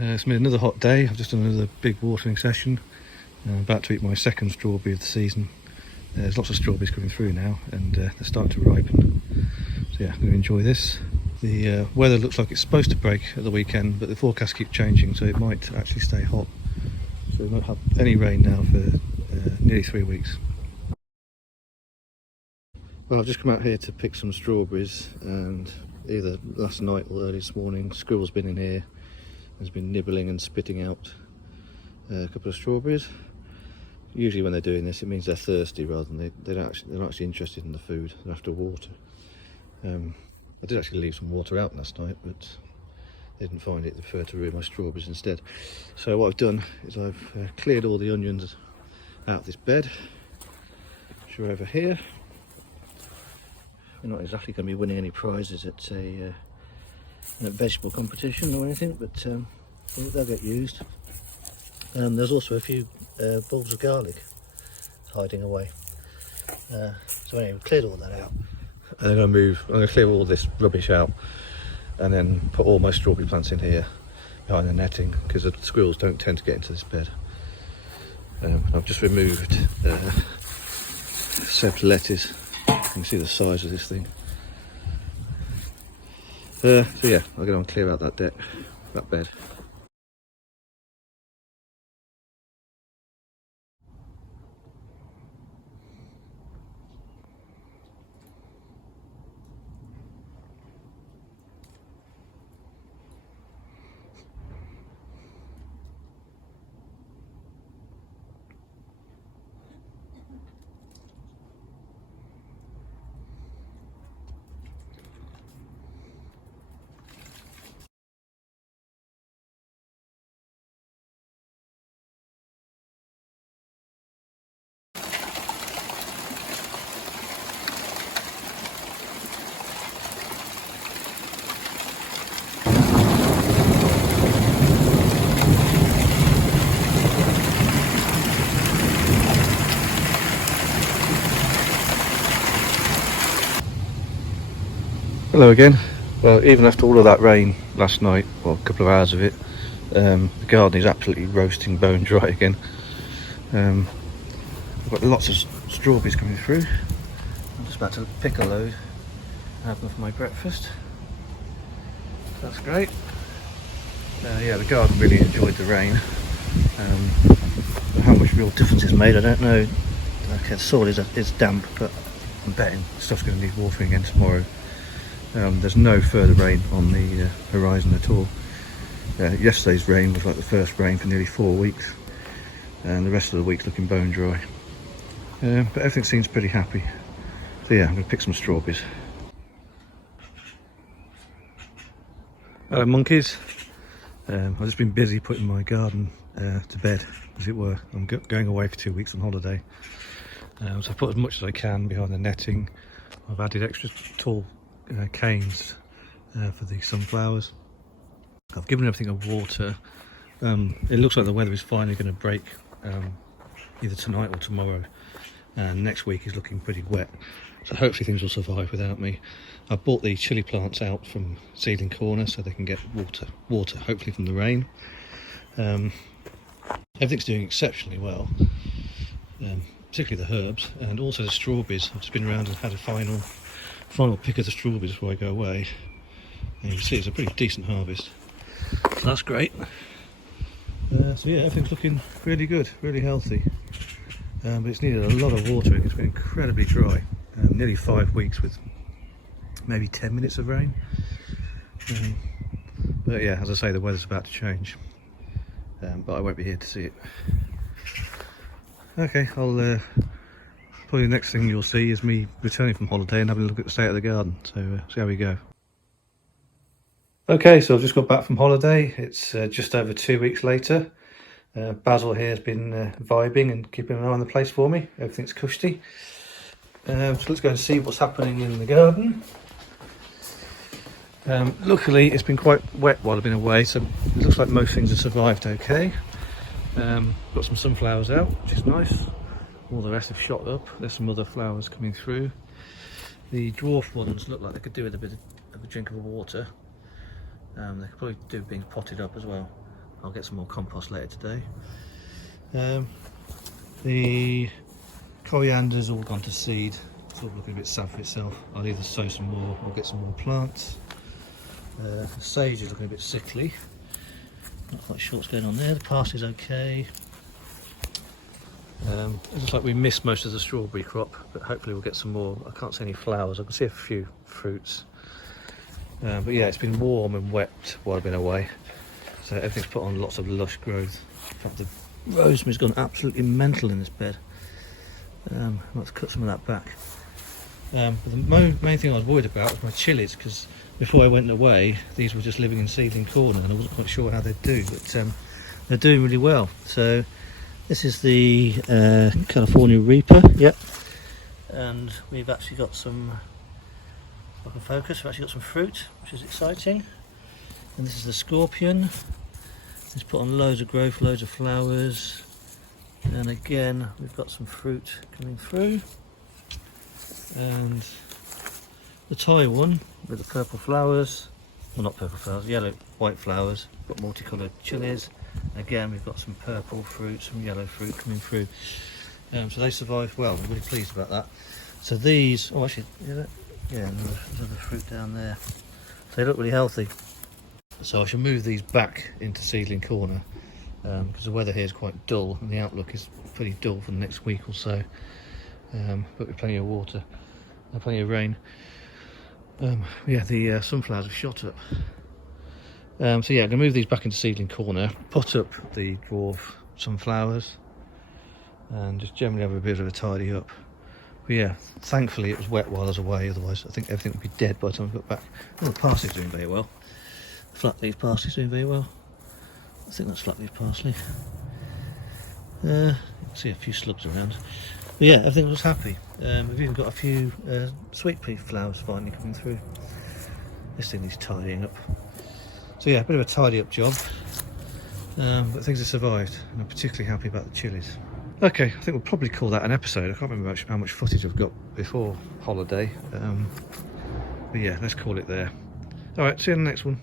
It's been another hot day. I've just done another big watering session. I'm about to eat my second strawberry of the season. There's lots of strawberries coming through now, and they're starting to ripen. So yeah, I'm going to enjoy this. The weather looks like it's supposed to break at the weekend, but the forecast keeps changing, so it might actually stay hot. So we won't have any rain now for nearly 3 weeks. Well, I've just come out here to pick some strawberries, and either last night or early this morning, squirrel's been in here, has been nibbling and spitting out a couple of strawberries. Usually when they're doing this, it means they're thirsty rather than they're not actually interested in the food. They're after water. I did actually leave some water out last night, but they didn't find it. They preferred to ruin my strawberries instead. So what I've done is I've cleared all the onions out of this bed. Sure, over here. We're not exactly going to be winning any prizes at a vegetable competition or anything, but they'll get used. There's also a few bulbs of garlic hiding away. So anyway, we've cleared all that out. And then I'm going to clear all this rubbish out and then put all my strawberry plants in here behind the netting, because the squirrels don't tend to get into this bed. I've just removed Seb's lettuce. You can see the size of this thing. So yeah, I'll get on and clear out that bed. Hello again. Well, even after all of that rain last night, well, a couple of hours of it, the garden is absolutely roasting bone dry again. I've got lots of strawberries coming through. I'm just about to pick a load and have them for my breakfast. That's great. Yeah, the garden really enjoyed the rain. How much real difference it's made, I don't know. Okay, the soil is damp, but I'm betting stuff's going to need watering again tomorrow. There's no further rain on the horizon at all. Yesterday's rain was like the first rain for nearly 4 weeks, and the rest of the week's looking bone dry. But everything seems pretty happy. So yeah, I'm going to pick some strawberries. Hello monkeys. I've just been busy putting my garden to bed, as it were. I'm going away for 2 weeks on holiday. So I've put as much as I can behind the netting. I've added extra tall canes for the sunflowers. I've given everything a water. It looks like the weather is finally going to break either tonight or tomorrow, and next week is looking pretty wet, so hopefully things will survive without me. I bought the chilli plants out from Seedling Corner so they can get water hopefully from the rain. Everything's doing exceptionally well, particularly the herbs, and also the strawberries. I've just been around and had a final pick of the strawberries before I go away, and you can see it's a pretty decent harvest, so that's great. So yeah, everything's looking really good, really healthy, but it's needed a lot of watering. It's been incredibly dry, nearly 5 weeks with maybe 10 minutes of rain, but yeah, as I say, the weather's about to change, but I won't be here to see it. Okay, I'll probably the next thing you'll see is me returning from holiday and having a look at the state of the garden, so see how we go. Okay, so I've just got back from holiday. It's just over 2 weeks later. Basil here has been vibing and keeping an eye on the place for me. Everything's cushy. So let's go and see what's happening in the garden. Luckily it's been quite wet while I've been away, so it looks like most things have survived okay. Got some sunflowers out, which is nice. All the rest have shot up. There's some other flowers coming through. The dwarf ones look like they could do with a bit of a drink of water. They could probably do being potted up as well. I'll get some more compost later today. The coriander's all gone to seed. It's all looking a bit sad for itself. I'll either sow some more or get some more plants. The sage is looking a bit sickly. Not quite sure what's going on there. The parsley's okay. It looks like we missed most of the strawberry crop, but hopefully we'll get some more. I can't see any flowers. I can see a few fruits. But yeah, it's been warm and wet while I've been away, so everything's put on lots of lush growth. In fact, the rosemary's gone absolutely mental in this bed. Let's cut some of that back. But the main thing I was worried about was my chilies, because before I went away these were just living in seedling corner and I wasn't quite sure how they'd do, but they're doing really well. So this is the California Reaper, yep, and we've actually got some, if I can focus, we've actually got some fruit, which is exciting. And this is the Scorpion. It's put on loads of growth, loads of flowers, and again we've got some fruit coming through. And the Thai one with the purple flowers, well, not purple flowers, yellow, white flowers, got multicoloured chilies. Again, we've got some purple fruit, some yellow fruit coming through. So they survived well. I'm really pleased about that. So these, oh actually, yeah, there's other fruit down there. So they look really healthy. So I shall move these back into seedling corner, because the weather here is quite dull and the outlook is pretty dull for the next week or so. But with plenty of water and plenty of rain. Yeah, the sunflowers have shot up. So yeah, I'm going to move these back into seedling corner, pot up the dwarf sunflowers, and just generally have a bit of a tidy up. But yeah, thankfully it was wet while I was away, otherwise I think everything would be dead by the time I got back. Oh, the parsley's doing very well. Flat leaf parsley's doing very well. I think that's flat leaf parsley. You can see a few slugs around. But yeah, everything was happy. We've even got a few sweet pea flowers finally coming through. This thing needs tidying up. So yeah, a bit of a tidy up job, but things have survived, and I'm particularly happy about the chilies. Okay, I think we'll probably call that an episode. I can't remember how much footage I've got before holiday, but yeah, let's call it there. Alright, see you in the next one.